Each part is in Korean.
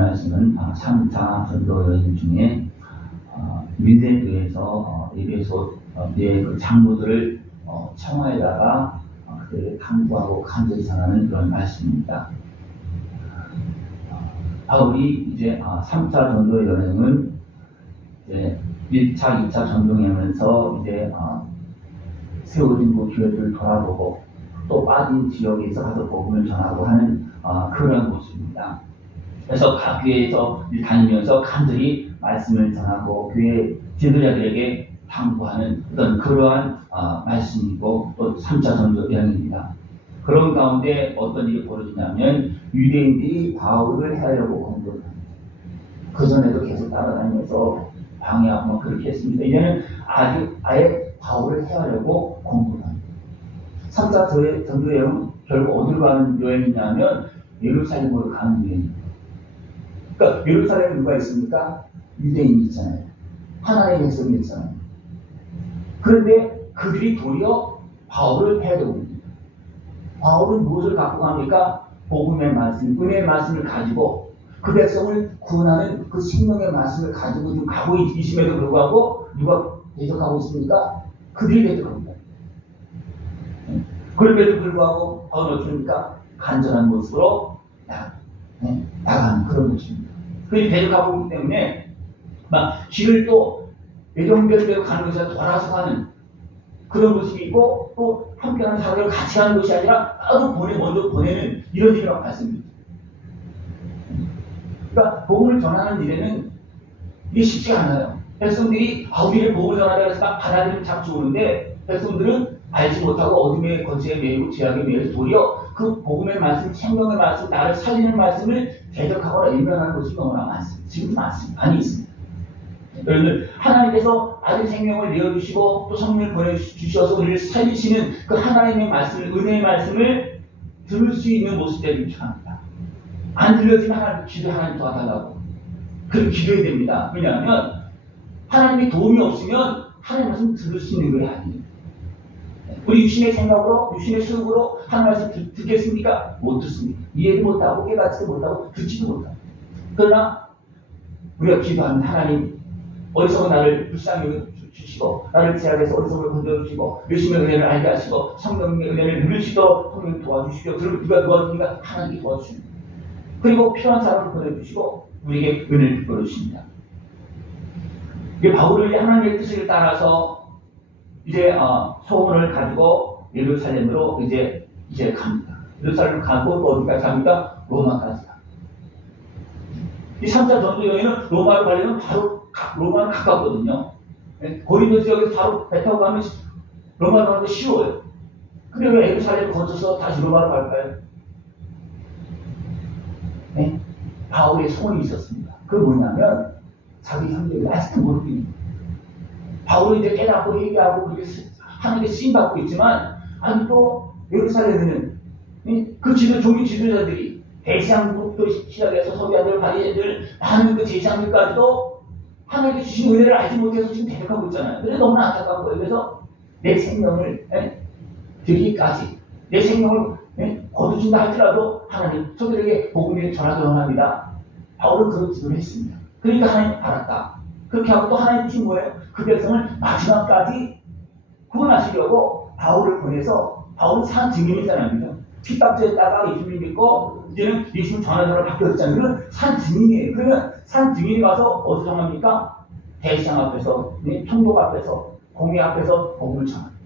말씀은 3차 전도 여행 중에 밀대교에서 에베소 교회 그 장로들을 청하에다가 그들을 강구하고 간절히 전하는 그런 말씀입니다. 바울이 이제 3차 전도 여행은 이제 1차, 2차 전도여행에서 이제 세워진 그 교회들을 돌아보고 또 빠진 지역에서 가서 복음을 전하고 하는 그런 모습입니다. 그래서 각 교회에서 다니면서 간절히 말씀을 전하고 교회 지도자들에게 당부하는 어떤 그러한 말씀이고 또 3차 전도 여행입니다. 그런 가운데 어떤 일이 벌어지냐면 유대인들이 바울을 해하려고 공격을 합니다. 그전에도 계속 따라다니면서 방해하고 그렇게 했습니다. 이제는 아예 바울을 해하려고 공격을 합니다. 3차 전도 여행은 결국 어디로 가는 여행이냐면 예루살렘으로 가는 여행입니다. 그러니까 예루살렘에 누가 있습니까? 유대인이 있잖아요. 하나님의 백성이 있잖아요. 그런데 그들이 도리어 바울을 해하려고 합니다. 바울은 무엇을 갖고 갑니까? 복음의 말씀, 은혜의 말씀을 가지고 그 백성을 구원하는 그 생명의 말씀을 가지고 지금 가고 있음에도 불구하고 누가 대적하고 있습니까? 그들이 대적합니다. 그럼에도 불구하고 바울은 어떻습니까? 간절한 모습으로 나가는 그런 모습입니다. 그들이 대적하고 있기 때문에 막 길을 또 외경별대로 가는 것이 아니라 돌아서 가는 그런 모습이 있고 또 함께하는 사람을 같이 하는 것이 아니라 따로 먼저 보내는 이런 일이라고 말씀드립니다. 그러니까 복음을 전하는 일에는 이게 쉽지 않아요. 백성들이 우리를 복음을 전하라 해서 막 받아들이면 참 좋은데 백성들은 알지 못하고 어둠의 권세에 매이고 죄악에 매여서 도리어 그 복음의 말씀, 생명의 말씀, 나를 살리는 말씀을 대적하거나 외면하는 것이 너무나 많습니다. 지금 많습니다. 많이 있습니다. 여러분들 하나님께서 아들 생명을 내어주시고 또 성령을 보내주셔서 우리를 살리시는 그 하나님의 말씀을, 은혜의 말씀을 들을 수 있는 모습들을 기도합니다. 안 들려지면 하나님 도와달라고 그렇게 기도해야 됩니다. 왜냐하면 하나님의 도움이 없으면 하나님 말씀 들을 수 있는 게 아니에요. 우리 유신의 생각으로, 유신의 수업으로 하나님 말씀 듣겠습니까? 못 듣습니다. 이해도 못하고 깨닫지도 못하고 듣지도 못하고. 그러나 우리가 기도하면 하나님 어리석은 나를 불쌍히 주시고 나를 제약에서 어리석음을 건져주시고 열심히 은혜를 알게 하시고 성령의 은혜를 누릴 수 있도록 성령이 도와주시고 그리고 누가 도와주니까 하나님이 도와주십니다. 그리고 필요한 사람을 보내주시고 우리에게 은혜를 베풀어 주십니다. 이게 바울이 하나님의 뜻을 따라서 이제 소원을 가지고 예루살렘으로 이제 갑니다. 예루살렘 가고 또 어디까지 갑니까? 로마까지 갑니다. 이 3차 전도 여행은 로마로 가려면 바로 로마는 가깝거든요. 고린도 지역에서 바로 배 타고 가면 로마로 가는 게 쉬워요. 근데 왜 예루살렘을 거쳐서 다시 로마로 갈까요? 네? 바울의 소원이 있었습니다. 그게 뭐냐면 자기 형제를 아직도 모르겠습니다. 바울이 이제 깨닫고 얘기하고 그렇게 하는 게 쓰임받고 있지만 아직도 예루살렘에는 그 종교 지도자들이 대시양국도 시작해서 서비아들, 바리새인들 많은 그 대시양들까지도 하나님께 주신 은혜를 알지 못해서 지금 대적하고 있잖아요. 그래서 너무나 안타까운 거예요. 그래서 내 생명을 드리기까지 내 생명을 거두준다 할지라도 하나님 저들에게 복음을 전하기 원합니다. 바울은 그런 기도를 했습니다. 그러니까 하나님 알았다. 그렇게 하고 또 하나님 주신 거예요. 그 백성을 마지막까지 구원하시려고 바울을 보내서 바울은 산 증인이잖아요. 핍박죄에다가 예수님 믿고 이제는 예수님 전하자로 바뀌었잖아요. 그러면 산 증인이에요. 그러면 산 증인이 가서 어디서 전합니까? 대시장 앞에서, 총독 앞에서, 공회 앞에서 복음을 전합니다.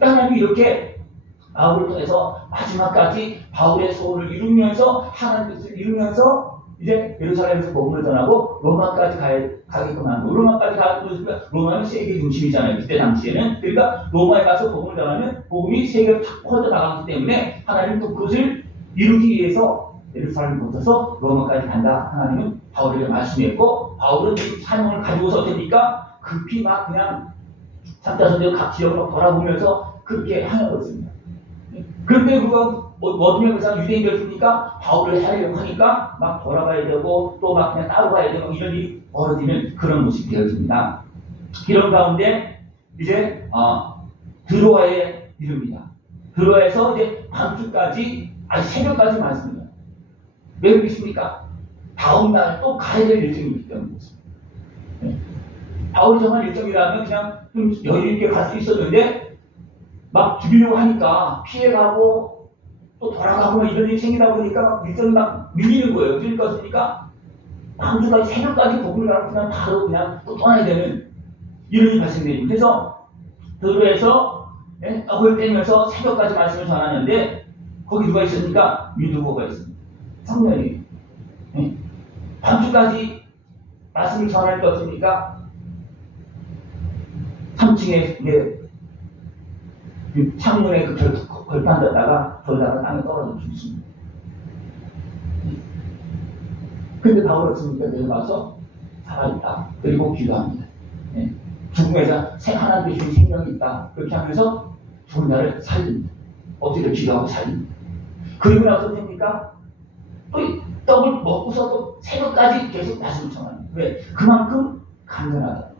하나님이 이렇게 바울을 통해서 마지막까지 바울의 소원을 이루면서 하나님의 뜻을 이루면서 이제 예루살렘에서 복음을 전하고 로마까지 가게끔 하고 로마까지 가고 로마는 세계 중심이잖아요. 그때 당시에는. 그러니까 로마에 가서 복음을 전하면 복음이 세계로 탁 퍼져 나가기 때문에 하나님은 또 그것을 이루기 위해서 예루살렘을 거쳐서 로마까지 간다. 하나님은 바울에게 말씀했고 바울은 이 사명을 가지고서 어떻습니까? 급히 막 그냥 3차 전도 각 지역으로 돌아보면서 그렇게 하는 것입니다. 그런데 그가 어둠의 그상 유대인들이니까 바울을 하려고 하니까 막 돌아가야 되고 또 막 그냥 따로 가야 되고 이런 일이 벌어지는 그런 모습이 되어집니다. 이런 가운데 이제 드로아에 이릅니다. 드로아에서 이제 밤중까지 아니 새벽까지 말씀입니다. 왜 그러십니까? 다음날 또 가야 될 일정이 있기 때문이죠. 바울이 정한 일정이라면 그냥 좀 여유 있게 갈 수 있었는데 막 죽이려고 하니까 피해가고 또 돌아가고 이런 일이 생기다 보니까 막 일정이 막 밀리는 거예요. 그러니까 다음 주까지 새벽까지 복음을 가고 그냥 바로 그냥 또 떠나야 되는 이런 일이 발생돼요. 그래서 도로에서 떡을 떼면서 새벽까지 말씀을 전하는데 거기 누가 있습니까? 유두보가 있습니다. 성령이 밤주까지 말씀을 전할 게 없으니까 3층에 창문에 그 걸판 뒀다가 저기다가 땅에 떨어져 죽습니다. 근데 바울은 어떻습니까? 내려가서 살아있다. 그리고 기도합니다. 죽음에서 하나님께 주신 생명이 있다. 그렇게 하면서 죽은 자를 살립니다. 엎드려 기도하고 살립니다. 그리고 나서 됩니까? 또 떡을 먹고서 또 새벽까지 계속 말씀을 전합니다. 왜? 그만큼 간절하다.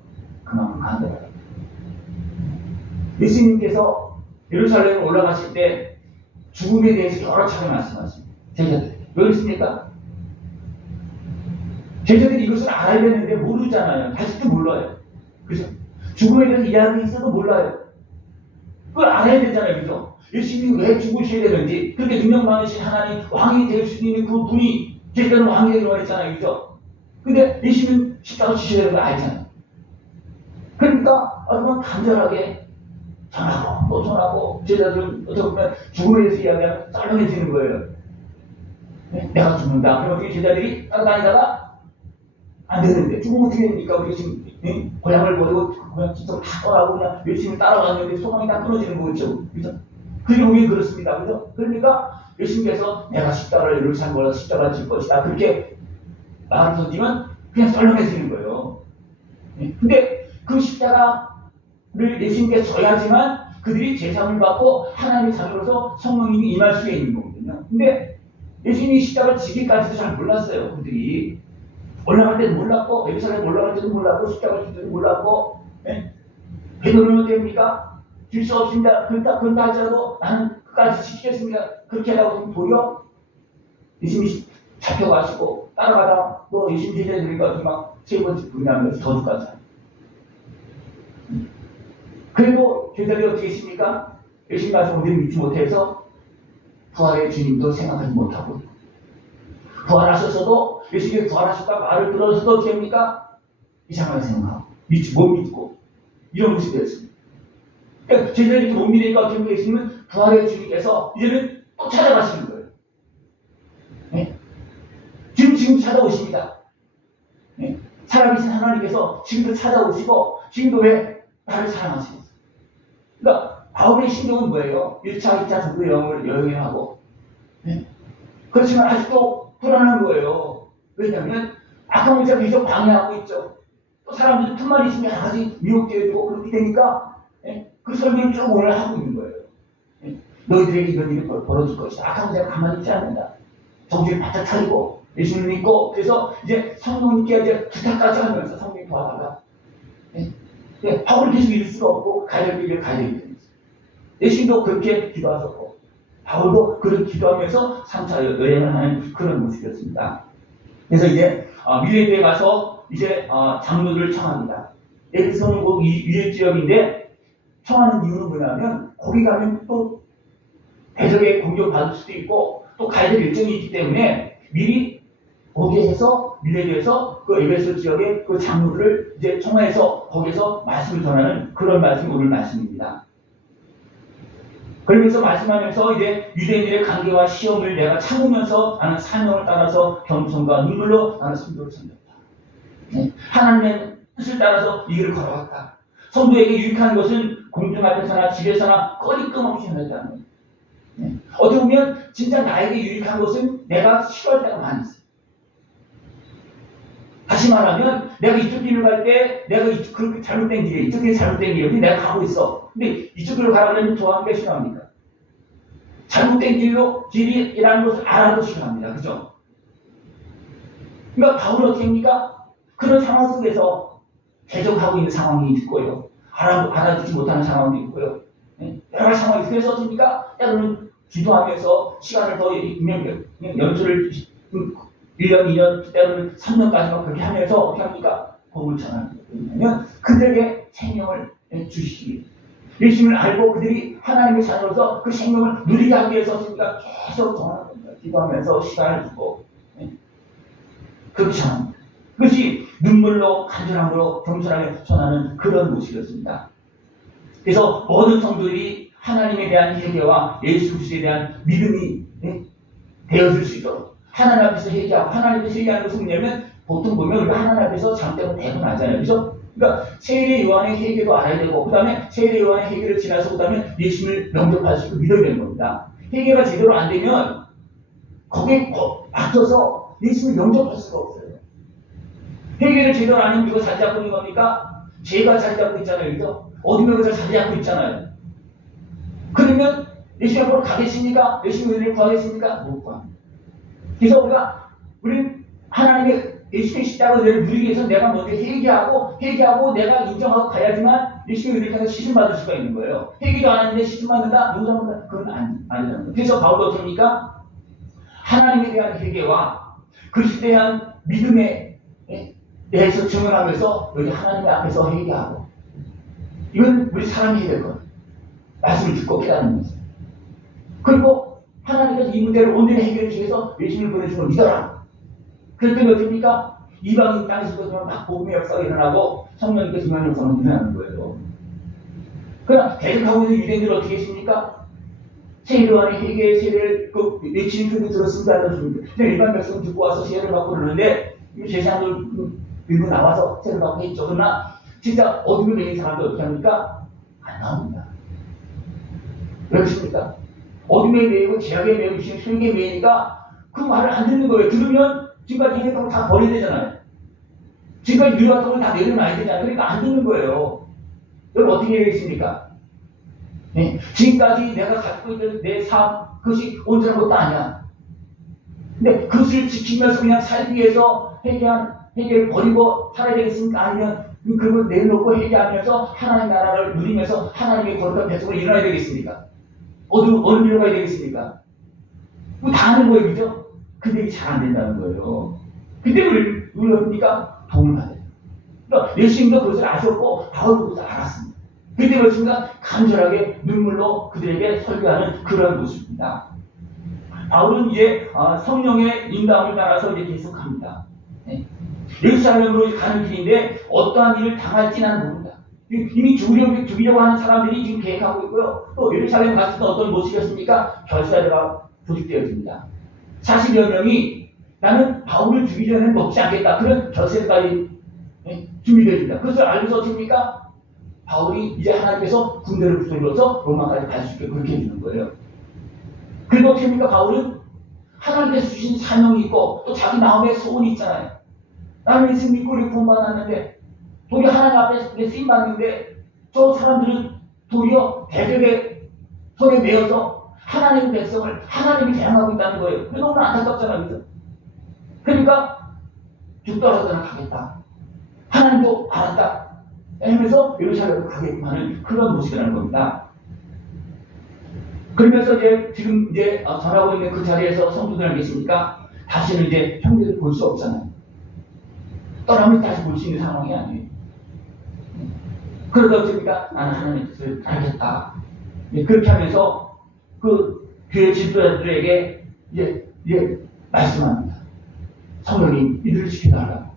그만큼 간절하다. 예수님께서 예루살렘에 올라가실 때 죽음에 대해서 여러 차례 말씀하십니다. 제자들. 왜 그렇습니까? 제자들이 이것을 알아야 되는데 모르잖아요. 아직도 몰라요. 그죠? 죽음에 대해서 이야기 있어도 몰라요. 그걸 알아야 되잖아요. 그죠? 예수님이 왜 죽으셔야 되는지, 그렇게 능력 많으신 하나님, 왕이 될 수 있는 그 분이 제자들은 왕이 되기로 했잖아요. 그죠? 근데 예수님은 십자가 지셔야 되는 걸 알잖아요. 그러니까 얼마나 간절하게 전하고 또 전하고 제자들은 어떻게 보면 죽음에 대해서 이야기하면 썰렁해지는 거예요. 내가 죽는다. 그럼 어떻게 제자들이 따라다니다가 안 되는데 죽으면 어떻게 됩니까? 우리가 지금 고향을 버리고 고향 집을 다 떠나고 그냥 열심히 따라갔는데 소망이 다 끊어지는 거죠. 그죠? 그 경우에 그렇습니다. 그죠? 그러니까 예수님께서 내가 십자가를 예루살렘 몰아서 십자가를 질 것이다. 그렇게 말을 던지면 그냥 썰렁해지는 거예요. 근데 그 십자가를 예수님께서 져야지만 그들이 제사함을 받고 하나님의 자녀로서 성령님이 임할 수 있는 거거든요. 근데 예수님이 십자가를 지기까지도 잘 몰랐어요. 그들이. 올라갈 때도 몰랐고, 예루살렘 올라갈 때도 몰랐고, 십자가를 질 때도 몰랐고, 베드로는 됩니까? 질 수 없습니다. 그런다 할지라도 나는 끝까지 지키겠습니다. 그렇게 하라고 도리어 예수님이 잡혀가시고, 따라가다 또 예수님 제자들이니까 막 세 번째 분양하면서 저주까지 합니다. 그래도 제자들이 어떻게 했습니까? 예수님 말씀 우리를 믿지 못해서 부활의 주님도 생각하지 못하고, 부활하셔서도 예수님이 부활하셨다고 말을 들어서도 어떻게 합니까? 이상하게 생각하고 못 믿고 이런 모습이 됐습니다. 그러니까 제자들이 못 믿으니까 어떻게 예수님은 부활의 주님께서 이제는 또 찾아가시는 거예요. 지금 찾아오십니다. 살아계신 하나님께서 지금도 찾아오시고 지금도 왜 나를 사랑하시겠어요? 그러니까 바울의 심정은 뭐예요? 1차, 2차 전도 여행을 하고 그렇지만 아직도 불안한 거예요. 왜냐하면 아까 문제가 계속 방해하고 있죠. 또 사람들이 틈만 있으면 여러 가지 미혹되어지고 그렇게 되니까 그 설명을 쭉 오늘 하고 있는 거예요. 너희들에게 이런 일이 벌어질 것이다. 아까 문제가 가만히 있지 않는다. 정신을 바짝 차리고 예수님 믿고 그래서 이제 성령님께 이제 부탁까지 하면서 성령님 도와달라. 바울을 계속 잃을 수가 없고 가야 될 길을 가야 되기 때문에 예수님도 그렇게 기도하셨고 바울도 그렇게 기도하면서 3차 여행을 하는 그런 모습이었습니다. 그래서 이제 밀레도에 가서 이제 장로들을 청합니다. 에베소는 그 유해 지역인데 청하는 이유는 뭐냐면 거기 가면 또 대적에 공격받을 수도 있고 또 가야 될 일정이 있기 때문에 미리 거기에서 밀레도에서 그 에베소 지역의 그 장로들을 이제 청하해서 거기에서 말씀을 전하는 그런 말씀이 오늘 말씀입니다. 그러면서 말씀하면서 이제 유대인들의 관계와 시험을 내가 참으면서 나는 사명을 따라서 겸손과 눈물로 나는 성도를 섬겼다. 하나님의 뜻을 따라서 이 길을 걸어갔다. 성도에게 유익한 것은 공중 앞에서나 집에서나 꺼리낌 없이 행했다는 거예요. 어떻게 보면 진짜 나에게 유익한 것은 내가 싫어할 때가 많이 있어요. 다시 말하면 내가 이쪽 길을 갈 때 내가 그렇게 잘못된 길이야. 이쪽 길이 잘못된 길이야. 내가 가고 있어. 근데 이쪽 길로 가려면 좋아하는 게 싫어합니다. 잘못된 길이라는 것을 알아도 싫어합니다. 그죠? 그러니까 바울은 어떻게 합니까? 그런 상황 속에서 대적하고 있는 상황이 있고요. 알아주지 못하는 상황도 있고요. 여러 가지 상황이 있어요. 그래서 어떻습니까? 때로는 기도하면서 시간을 더 연수를 1년, 2년, 때로는 3년까지 막 그렇게 하면서 어떻게 합니까? 복음을 전하는 거예요. 왜냐하면 그들에게 생명을 주시기 위해. 예수님을 알고 그들이 하나님의 자녀로서 그 생명을 누리게 하기 위해서 우리가 계속 전하는 겁니다. 기도하면서 시간을 두고 그렇게 전합니다. 그것이 눈물로 간절함으로 겸손하게 전하는 그런 모습이었습니다. 그래서 모든 성도들이 하나님에 대한 회개와 예수 그리스도에 대한 믿음이 되어질 수 있도록 하나님 앞에서 회개하고 하나님 앞에서 회개하는 것은 뭐냐면 보통 보면 우리가 하나님 앞에서 잘못되면 대분하잖아요. 그죠? 그러니까 세례 요한의 회개도 알아야 되고 그 다음에 세례 요한의 회개를 지나서 그 다음에 예수님을 영접할 수 있고 믿어야 되는 겁니다. 회개가 제대로 안 되면 거기에 막혀서 예수님을 영접할 수가 없어요. 회개를 제대로 안 하면 누가 자리 잡고 있는 겁니까? 죄가 자리 잡고 있잖아요. 그죠? 어둠의 것을 자리 잡고 있잖아요. 그러면 예수님 앞으로 가겠습니까? 예수님의 은혜를 구하겠습니까? 못 구합니다. 그래서 우리는 하나님의 예수님의 십자가 은혜를 누리기 위해서 내가 먼저 회개하고 내가 인정하고 가야지만 예수님의 은혜를 통해서 시즌 받을 수가 있는 거예요. 회개도 안 하는데 시즌 받는다? 누구 받는다? 그건 아니라는 거예요. 그래서 바울도 어떻습니까? 하나님에 대한 회개와 그리스도에 대한 믿음에 대해서 증언하면서 여기 하나님 앞에서 회개하고 이건 우리 사람이 해야 될 거예요. 말씀을 듣고 깨닫는 거죠. 그리고 하나님께서 이 문제를 온전히 해결해 주기 위해서 예수님을 보내주는 걸 믿어라. 그랬더니 어떻습니까? 이방인 땅에서도 막 복음의 역사가 일어나고 성령님께서 임하는 역사가 일어나는 거예요. 그러나 대적하고 있는 유대인들은 어떻게 했습니까? 세례요한의 회개의 세례를 외치는 소리 들었습니다. 안 들었습니까? 일반 백성은 듣고 와서 세례를 받고 그러는데 제사장들 밀고 나와서 세례를 받고 했죠. 그러나 진짜 어둠에 매인 사람들 어떻게 합니까? 안 나옵니다. 왜 그렇습니까? 어둠에 매이고 죄악에 매이고 흉에 매이니까 그 말을 안 듣는 거예요. 들으면 지금까지 해냈던 거 다 버려야 되잖아요. 지금까지 누려왔던 걸 다 내려놔야 되잖아요. 그러니까 안 듣는 거예요. 여러분 어떻게 되겠습니까? 네? 지금까지 내가 갖고 있는 내 삶, 그것이 온전한 것도 아니야. 근데 그것을 지키면서 그냥 살기 위해서 회개를 버리고 살아야 되겠습니까? 아니면 그걸 내놓고 회개하면서 하나님 나라를 누리면서 하나님의 거룩한 백성으로 일어나야 되겠습니까? 어느 일로 가야 되겠습니까? 그거 다 하는 거예요, 그죠? 근데 이게 잘 안 된다는 거예요. 근데 우리가 뭡니까? 도움을 받아요. 그러니까 예수님도 그것을 아셨고, 바울도 그것을 알았습니다. 그때 그렇습니다. 간절하게 눈물로 그들에게 설교하는 그런 모습입니다. 바울은 이제 성령의 인도함을 따라서 이제 계속합니다. 예루살렘으로 가는 길인데 어떠한 일을 당할지 나는 모른다. 이미 죽이려고 하는 사람들이 지금 계획하고 있고요. 또 예루살렘 갔을 때 어떤 모습이었습니까? 결사대가 조직되어집니다. 40여 명이 나는 바울을 죽이기 전에 먹지 않겠다. 그런 결세까지 준비되어집니다. 그것을 알고서 어떻습니까? 바울이 이제 하나님께서 군대를 부서져서 로마까지 갈 수 있게 그렇게 해주는 거예요. 그리고 어떻게 합니까? 바울은 하나님께서 주신 사명이 있고 또 자기 마음에 소원이 있잖아요. 나는 예수 믿고 우리 구원받았는데 도리어 하나님 앞에 쓰임받는데 저 사람들은 도리어 대적의 손에 매여서 하나님의 백성을 하나님이 대항하고 있다는 거예요. 너무 안타깝잖아요. 그죠? 그러니까 죽더라도 가겠다. 하나님도 알았다. 하면서 예루살렘으로 가게끔 하는 그런 모습이라는 겁니다. 그러면서 지금 전하고 있는 그 자리에서 성도들 알겠습니까? 다시는 이제 형제를 볼 수 없잖아요. 떠나면 다시 볼 수 있는 상황이 아니에요. 그러다 어떻습니까? 나는 하나님의 뜻을 알겠다. 그렇게 하면서 그 교회 지도자들에게 이제 말씀합니다. 성령님 이들을 지켜달라.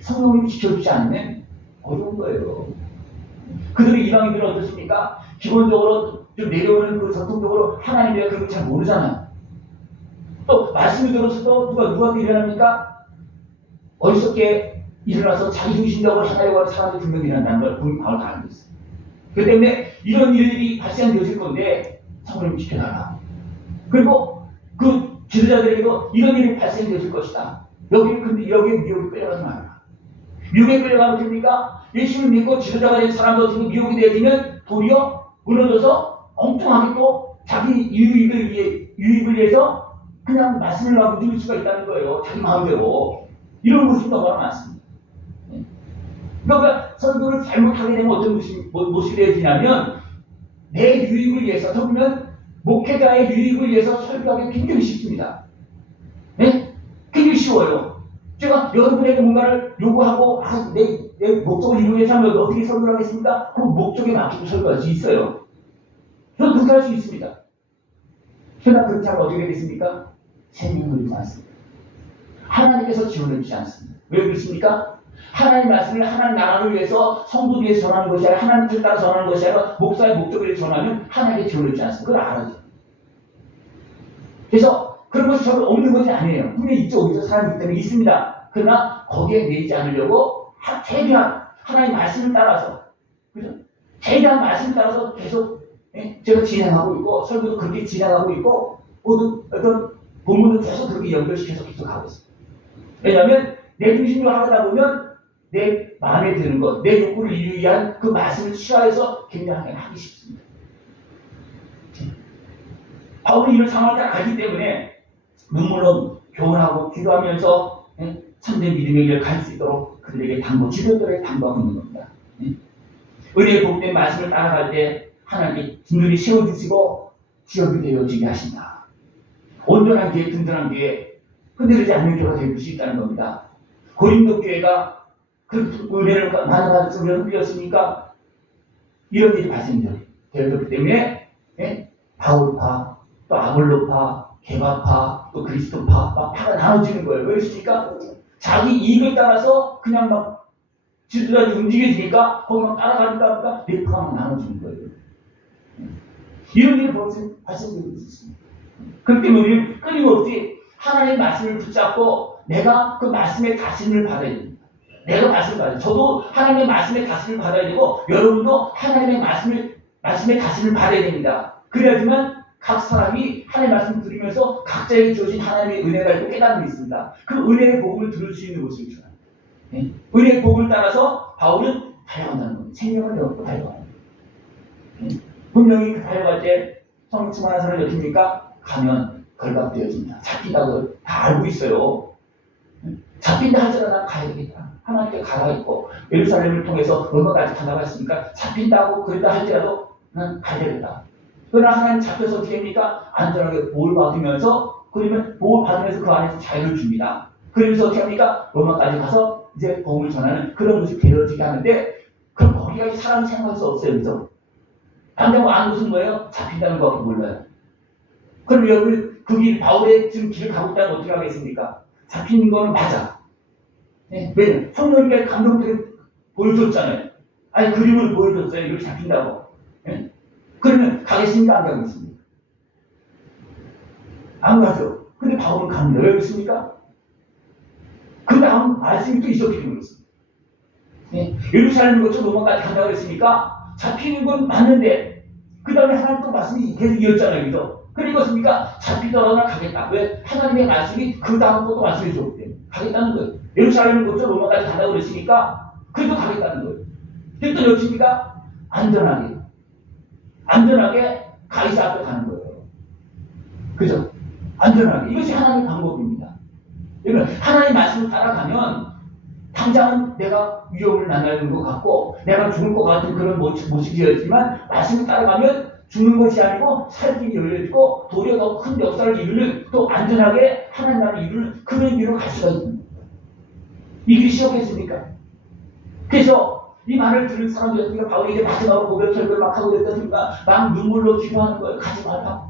성령님이 지켜주지 않으면 어려운 거예요. 그들의 이방인들은 어떻습니까? 기본적으로 좀 내려오는 그 전통적으로 하나님에 대한 그런 걸 잘 모르잖아요. 또 말씀을 들어서도 누가 일어납니까? 어리석게 일어나서 자기 중심적으로 하나님과 하는 사람들이 분명히 일어난다는 걸 분명히 바로 다 알고 있어요. 그렇기 때문에 이런 일들이 발생되어질 건데 성령님 지켜달라. 그리고 그 지도자들에게도 이런 일이 발생되어질 것이다. 여기에 미혹이 끌려가지 말아라. 미혹에 끌려가면 됩니까? 예수를 믿고 지도자가 된 사람도 지금 미혹이 되어지면 도리어 무너져서 엉뚱하게 또 자기 유익을 위해서 그냥 말씀을 하고 누릴 수가 있다는 거예요. 자기 마음대로. 이런 모습이 너무나 많습니다. 그러니까 설교를 잘못하게 되면 어떤 모습이 되어지냐면 내 유익을 위해서, 더보면 목회자의 유익을 위해서 설교하기 굉장히 쉽습니다. 네? 쉬워요. 제가 여러분에게 뭔가를 요구하고 내 목적을 이루기 위해서 하면 어떻게 설교를 하겠습니까? 그 목적에 맞추고 설교할 수 있어요. 저는 그렇게 할 수 있습니다. 그러나 그렇게 하면 어떻게 되겠습니까? 생명을 잃지 않습니다. 하나님께서 지원해 주지 않습니다. 왜 그렇습니까? 하나님 말씀을 하나님 나라를 위해서 성도를 위해서 전하는 것이 아니라 하나님 뜻을 따라 전하는 것이 아니라 목사의 목적을 위해서 전하면 하나님께 지원해 주지 않습니다. 그걸 알아요. 그래서 그런 것이 저는 없는 것이 아니에요. 분명히 있죠. 어디서 사람이기 때문에 있습니다. 그러나 거기에 매이지 않으려고 최대한 하나님 말씀을 따라서, 그죠? 최대한 말씀을 따라서 계속 제가 진행하고 있고, 설교도 그렇게 진행하고 있고, 모든 어떤 본문도 계속 그렇게 연결시켜서 계속 가고 있습니다. 왜냐하면 내 중심으로 하다 보면 내 마음에 드는 것, 내 욕구를 이루기 위한 그 말씀을 취하해서 굉장히 하기 쉽습니다. 바울이 이런 상황을 잘 알기 때문에 눈물로 교훈하고 기도하면서 참된 믿음의 길을 갈 수 있도록 그들에게 주변들에게 당부하고 있는 겁니다. 은혜의 복된 말씀을 따라갈 때 하나님이 든든히 세워주시고 지역이 되어지게 하신다. 온전한 교회, 든든한 교회, 흔들리지 않는 교회가 되어줄 수 있다는 겁니다. 고린도 교회가 그 은혜를 많이 받아서 흔들렸으니까 이런 일이 발생되었기 때문에 바울파, 또 아볼로파, 개바파, 또 그리스도파, 막 파가 나눠지는 거예요. 왜 그렇습니까? 자기 이익을 따라서 그냥 막 지도자들이 움직여지니까 거기 막 따라가니까 내 파가 막 나눠지는 거예요. 이런 일이 발생되고 있습니다. 그렇기 때문에 우리는 끊임없이 하나님의 말씀을 붙잡고 내가 그 말씀의 다짐을 받아야 됩니다. 내가 말씀을 받아야 돼요. 저도 하나님의 말씀의 다짐을 받아야 되고 여러분도 하나님의 말씀의 다짐을 받아야 됩니다. 그래야지만 각 사람이 하나님의 말씀을 들으면서 각자에게 주어진 하나님의 은혜가 있고 깨달음이 있습니다. 그 은혜의 복음을 들을 수 있는 것을 주어요. 은혜의 복음을 따라서 바울은 달려간다는 겁니다. 생명을 내놓고 달려가는 거예요. 분명히 그 달려갈 때 성령 충만한 사람이 어떻습니까? 가면 결박되어집니다. 잡힌다고 다 알고 있어요. 잡힌다 할지라도 난 가야 되겠다. 하나님께 가라 있고 예루살렘을 통해서 로마까지 가나가 있으니까 잡힌다고 그랬다 할지라도 난 가야 되겠다. 그러나 하나님 잡혀서 어떻게 합니까? 안전하게 보호를 받으면서 그러면 보호를 받으면서 그 안에서 자유를 줍니다. 그러면서 어떻게 합니까? 로마까지 가서 이제 복음을 전하는 그런 것이 되어지게 하는데 그럼 거기가 사람 생각할 수 없어요. 그죠? 반대로 아는 것은 뭐예요? 잡힌다는 것밖에 몰라요. 그럼 여러분 그 길, 바울의 지금 길을 가고 있다면 어떻게 하겠습니까? 잡히는 거는 맞아. 왜냐면 성령님께 감동을 보여줬잖아요. 아니 그림을 보여줬어요. 이걸 잡힌다고. 그러면 가겠습니까? 안 가겠습니까? 안 가죠. 근데 바울은 갑니다. 왜 그렇습니까? 그 다음 말씀이 또 있었기 때문에 그렇습니다. 예루살렘을 거쳐 로마까지 간다고 그랬으니까 잡히는 건 맞는데 그 다음에 하나님 또 말씀이 계속 이었잖아요. 그죠? 그러니까 그렇습니까? 잡히더라도 가겠다. 왜? 하나님의 말씀이 그 다음 것도 말씀해 줬기 때문에 가겠다는 거예요. 예루살렘을 거쳐 로마까지 간다고 그랬으니까 그래도 가겠다는 거예요. 근데 또 몇입니까? 안전하게 가이사 앞에 가는 거예요. 그죠? 안전하게. 이것이 하나님의 방법입니다. 여러분, 하나님의 말씀을 따라가면 당장은 내가 위험을 만나는 것 같고 내가 죽을 것 같은 그런 모습이 되었지만 말씀을 따라가면 죽는 것이 아니고 살 길이 열려지고 도리어 더 큰 역사를 이루는 또 안전하게 하나님 나라를 이루는 그런 길로 갈 수가 있습니다. 이 길이 쉬웠겠습니까? 그래서 이 말을 들은 사람들이 바울이 이제 마지막으로 고백 설교를 막 하고 그랬더니까 막 눈물로 기도하는 거예요. 가지 말라.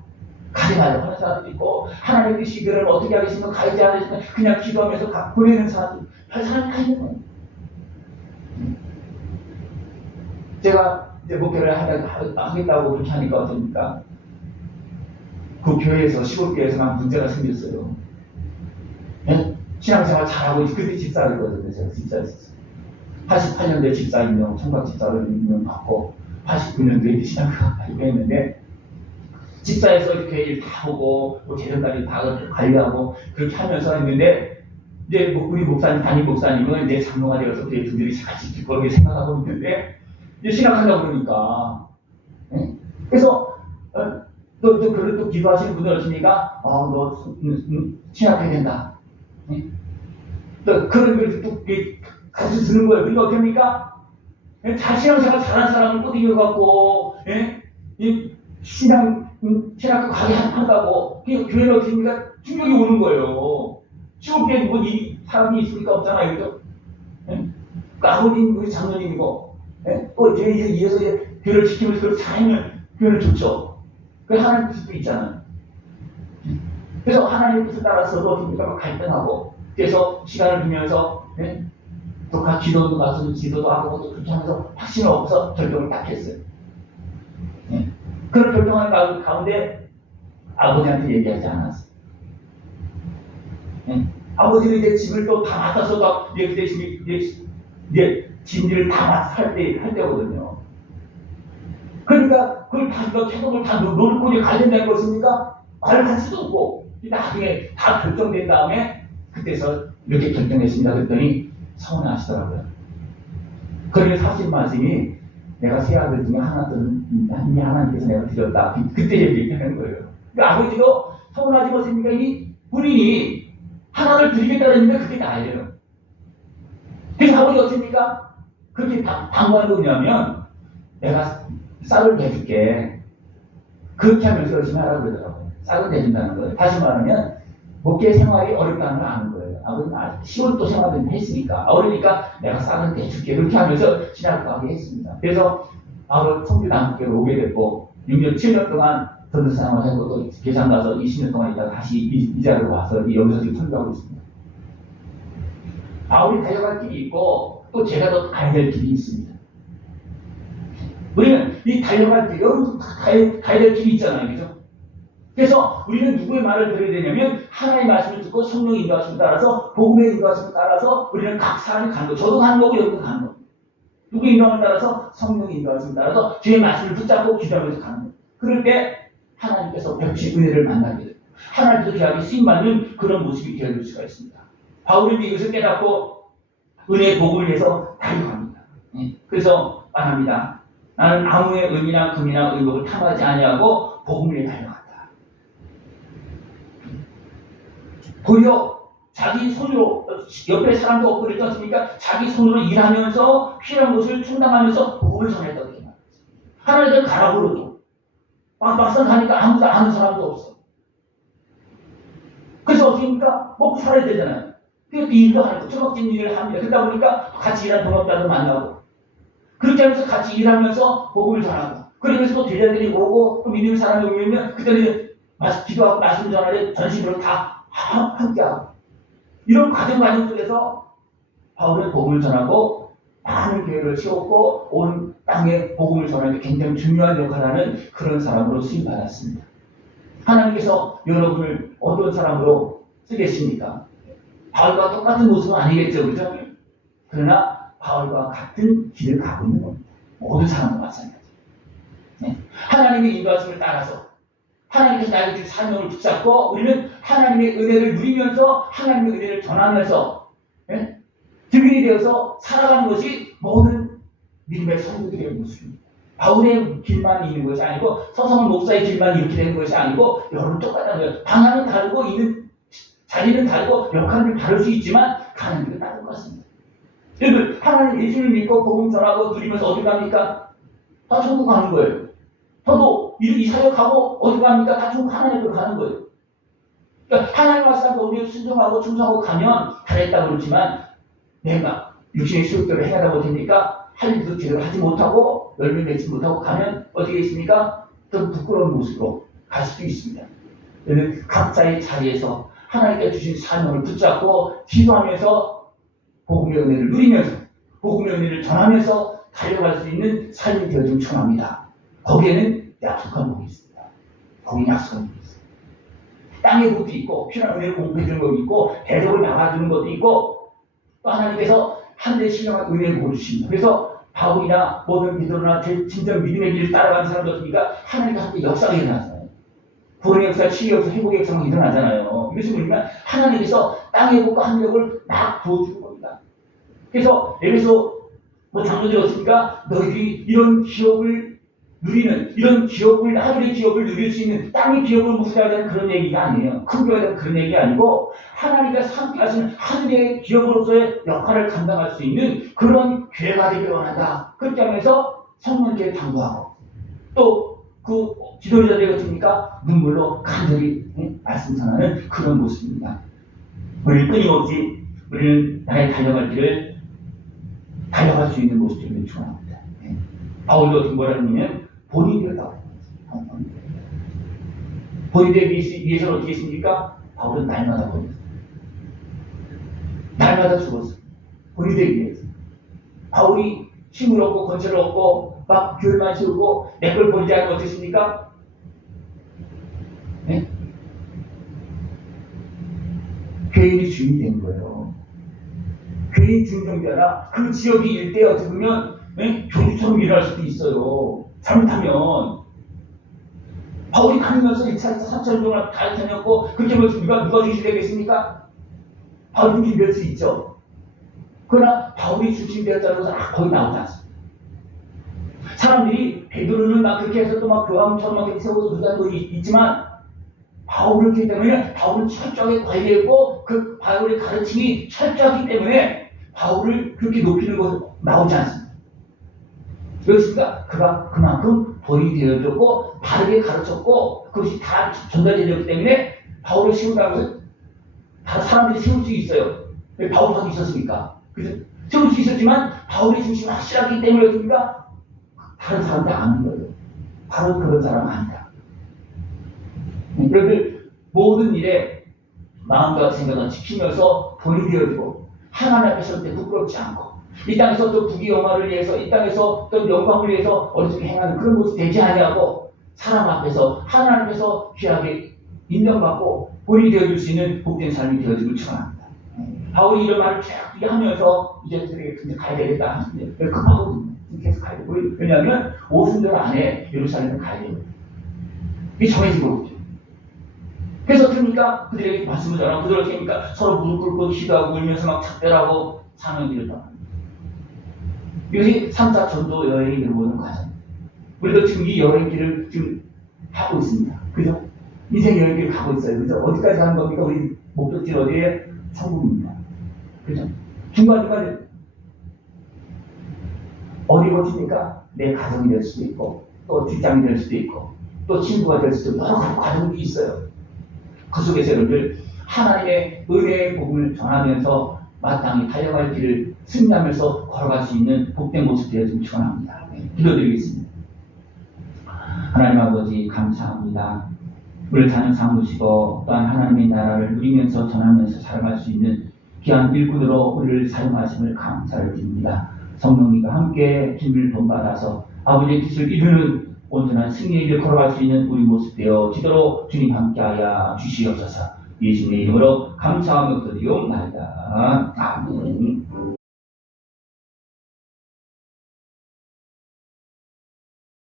가지 말라고 하는 사람도 있고 하나님의 뜻이 그를 어떻게 하겠습니까? 가지 않으시면 그냥 기도하면서 보내는 사람도 별 사람이 다 있는 거예요. 제가 이제 목회를 하겠다고 그렇게 하니까 어떻습니까? 그 교회에서 시골교회에서만 문제가 생겼어요. 신앙생활 잘하고 그때 집사거든요. 제가 집사였어요. 88년도에 집사 임명, 총각 집사를 임명받고 89년도에 신앙생활 하려고 했는데 집사에서 이렇게 일 다 보고 뭐 재정까지 다 관리하고 그렇게 하면서 했는데 이제 우리 목사님, 담임 목사님은 이제 장로가 되어서 교회 분들이 같이 기쁘게 생각하고 있는데 이제 신학한다고 그러니까 그래서 또 기도하시는 분들 어떻습니까? 너 신학해야 된다. 또 그런 걸 또 같이 드는 거예요. 그러니까 어떻게 합니까? 신앙생활 잘하는 사람을 꼬드겨갖고 신학교 가게 한다고 교회는 어떻게 합니까? 충격이 오는 거예요. 죽을 게 뭐 이 사람이 있으니까 없잖아요, 그죠? 예? 그 아버님 우리 장로님이고, 예? 또 이어서 이제 교회를 지키면서 그 삶을 교회를 좋죠. 그 하나님 뜻도 있잖아요. 그래서 하나님의 뜻을 따라서도 어떻습니까? 갈등하고, 그래서 시간을 두면서, 예? 또 기도도 가서 지도도 하고 또 그렇게 하면서 확신이 없어 결정을 딱 했어요. 예? 그런 결정하는 가운데 아버지한테 얘기하지 않았어요. 예? 아버지는 이제 집을 또 다 맡아서 또 이제 짐들을 다 맡아서 할 때거든요. 그러니까 그걸 다 태동을 다 놓고 이제 가야 된다는 것입니까? 말을 할 수도 없고 나중에 다 결정된 다음에 그때서 이렇게 결정했습니다. 그랬더니 서운하시더라고요. 그러니 사실 말씀이 내가 세 아들 중에 하나님께서 내가 드렸다. 그때 얘기하는 거예요. 그러니까 아버지도 서운하지 못했으니까 이 본인이 하나를 드리겠다는 얘기가 그게 나예요. 그래서 아버지가 어떻습니까? 그렇게 당부한 거 뭐냐면 내가 쌀을 내줄게. 그렇게 하면서 열심히 하라고 그러더라고요. 쌀을 내준다는 거예요. 다시 말하면 목회 생활이 어렵다는 걸 아는 거예요. 아버지는 10월 생활을 했으니까 어려니까 내가 쌀을 내줄게. 그렇게 하면서 신학을 가게 했습니다. 그래서 바로 성주 남국교로 오게 됐고 6년, 7년 동안 전도사 생활을 하고 또 계산 가서 20년 동안 있다가 다시 이 자리로 와서 여기서 지금 설교하고 있습니다. 바울이 달려갈 길이 있고 또 제가 더 가야 될 길이 있습니다. 우리는 이 달려갈 길, 여러분 가야 될 길이 있잖아요. 그죠? 그래서 우리는 누구의 말을 들어야 되냐면 하나님의 말씀을 듣고 성령의 인도하심을 따라서 복음의 인도하심을 따라서 우리는 각 사람이 가는 거예요. 저도 가는 거고 여러분도 가는 거예요. 누구의 인도함을 따라서 성령의 인도하심을 따라서 주의 말씀을 붙잡고 기도하면서 가는 거예요. 그럴 때 하나님께서 벽신 은혜를 만나게 돼요. 하나님께서 귀하게 쓰임받는 그런 모습이 되어질 수가 있습니다. 바울은 이것을 깨닫고 은혜의 복음을 위해서 달려갑니다. 그래서 말합니다. 나는 아무의 은이나 금이나 의복을 탐하지 아니하고 복음을 위해 달려간다. 도리어 자기 손으로 옆에 사람도 없고 그랬지 않습니까? 자기 손으로 일하면서 필요한 것을 충당하면서 복음을 전했다고 얘기합니다. 하나님을 가라고 그러고 막상 가니까 아무도 아는 사람도 없어. 그래서 어떻게입니까? 먹고 살아야 되잖아요. 그래서 일도 하고 처먹진 일을 합니다. 그러다 보니까 같이 일하는 동업자도 만나고 그렇게 하면서 같이 일하면서 복음을 전하고 그러면서 또 제자들이 오고 또 믿는 사람이 오면 그때는 기도하고 말씀 전하는 전심으로 다 함께하고 이런 과정 속에서 바울은 복음을 전하고 많은 교회를 세웠고 온 땅에 복음을 전하는 게 굉장히 중요한 역할을 하는 그런 사람으로 쓰임받았습니다. 하나님께서 여러분을 어떤 사람으로 쓰겠습니까? 바울과 똑같은 모습은 아니겠죠, 그죠? 그러나 바울과 같은 길을 가고 있는 겁니다. 모든 사람과 마찬가지. 네. 하나님의 인도하심을 따라서 하나님께서 나에게 주신 사명을 붙잡고 우리는 하나님의 은혜를 누리면서 하나님의 은혜를 전하면서 네? 증인이 되어서 살아가는 것이 모든 믿음의 성도들의 모습입니다. 바울의 길만 있는 것이 아니고 서성원 목사의 길만 이렇게 되는 것이 아니고 여러분 똑같다는 거예요. 방향은 다르고 있는 자리는 다르고 역할은 다를 수 있지만 가는 길은 다른 것 같습니다. 여러분 하나님 예수를 믿고 복음 전하고 누리면서 어디 갑니까? 다 천국 가는 거예요. 저도 이 사역하고 어디 갑니까? 다 천국 하나님으로 가는 거예요. 그러니까 하나님 말씀하고 우리를 순종하고 충성하고 가면 잘했다고 그러지만 내가 육신의 수욕대로 행하다 못하니까 할 일도 제대로 하지 못하고 열매 맺지 못하고 가면 어떻게 있습니까? 좀 부끄러운 모습으로 갈 수도 있습니다. 그래서 각자의 자리에서 하나님께 주신 사명을 붙잡고 기도하면서 복음의 은혜를 누리면서 복음의 은혜를 전하면서 달려갈 수 있는 삶이 되어주면 청합니다. 거기에는 약속한 복이 있습니다. 거기는 약속한 복이 있습니다. 땅의 복도 있고 필요한 은혜를 공급해주는 것도 있고 대적을 막아주는 것도 있고 또 하나님께서 한 대 신령한 은혜를 보여주십니다. 그래서 바울이나 모든 믿음이나 진정 믿음의 길을 따라가는 사람들이니까 하나님과 함께 역사가 일어나잖아요. 구원의 역사, 치유의 역사, 회복의 역사가 일어나잖아요. 이것이 뭐냐면 하나님께서 땅의 복과 한력을 막 부어주는 겁니다. 그래서 여기서 장로들이 어떻습니까? 너희들이 이런 기업을 누리는 이런 기업을 하늘의 기업을 누릴 수 있는 땅의 기업을 무시해야 되는 그런 얘기가 아니에요. 큰 교회에 대한 그런 얘기 아니고 하나님께서 함께 하시는 하늘의 기업으로서의 역할을 감당할 수 있는 그런 교회가 되길 원한다. 그렇게 하면서 성령께 당부하고 또 그 지도자들이 어떻습니까? 눈물로 간절히 말씀 전하는 그런 모습입니다. 우리는 끊임없이 우리는 나의 달려갈 길을 달려갈 수 있는 모습들을 추구합니다. 바울도 어떻게 뭐라 했냐면 본이 되었다고. 본이 되기 위해서는 어떻게 했습니까? 바울은 날마다 버렸어요. 날마다 죽었어요. 본이 되기 위해서. 바울이 힘을 얻고 건설을 얻고 막 교회만 세우고 내 걸 버리지 않으면 어떻습니까? 네? 교인이 주인이 된 거예요. 교인 중정자라 그 지역이 일대에 어떻게 보면 교주처럼 일할 수도 있어요. 잘못하면 바울이 다니면서 2차, 3차 운동을 다 다녔고 그렇게 하면 누가 주시 되겠습니까? 바울이 준비할 수 있죠. 그러나 바울이 중심되었다는 것은 거의 나오지 않습니다. 사람들이 베드로는 막 그렇게 해서 또 막 교황처럼 막 이렇게 세워서 그러는 거 있지만 바울을 그렇기 때문에 바울은 철저하게 관리했고 그 바울의 가르침이 철저하기 때문에 바울을 그렇게 높이는 것은 나오지 않습니다. 그렇습니까? 그가 그만큼 본이 되어졌고 바르게 가르쳤고 그것이 다 전달되었기 때문에 바울을 세운다는 것은 다 사람들이 세울 수 있어요. 왜 바울하고 있었습니까? 그래서 세울 수 있었지만 바울의 중심이 확실하기 때문이었습니까? 다른 사람들 아는 거예요. 바로 그런 사람 아니다. 그런데 모든 일에 마음과 생각을 지키면서 본이 되어지고 하나님 앞에 설 때 부끄럽지 않고 이 땅에서 또 부귀 영화를 위해서 이 땅에서 또 영광을 위해서 어리석게 행하는 그런 모습 되지 아니하고 사람 앞에서 하나님 앞에서 귀하게 인정받고 본이 되어줄 수 있는 복된 삶이 되어지길 축원합니다. 바울이 이런 말을 쭉 하면서 이제 가야 되겠다 하는데 급하거든요. 계속 가야 되고 왜냐하면 오순절 안에 예루살렘을 가야 되거든요. 이게 정해진 거거든요. 그래서 어떻습니까? 그들에게 말씀을 전하고 그들 어떻게 합니까? 서로 무릎 꿇고 기도하고 울면서 막 작별하고 사명길을 떠납니다. 이것이 3차 전도 여행이 들어오는 과정입니다. 우리도 지금 이 여행길을 지금 하고 있습니다. 그죠? 인생 여행길을 가고 있어요. 그죠? 어디까지 가는 겁니까? 우리 목적지 어디에? 천국입니다. 그죠? 중간중간에 어디 고칩니까? 내 가정이 될 수도 있고 또 직장이 될 수도 있고 또 친구가 될 수도 있고 여러 가지 과정이 있어요. 그 속에서 여러분들 하나님의 은혜의 복을 전하면서 마땅히 달려갈 길을 승리하면서 걸어갈 수 있는 복된 모습 되었으면 축원합니다. 기도드리겠습니다. 하나님 아버지 감사합니다. 우리를 자녀 삼으시고 또한 하나님의 나라를 누리면서 전하면서 살아갈 수 있는 귀한 일꾼으로 우리를 사용하심을 감사를 드립니다. 성령님과 함께 힘을 본받아서 아버지의 뜻을 이루는 온전한 승리의 길을 걸어갈 수 있는 우리 모습 되어지도록 주님 함께하여 주시옵소서. 예수님의 이름으로 감사하며 드리옵나이다. 아멘.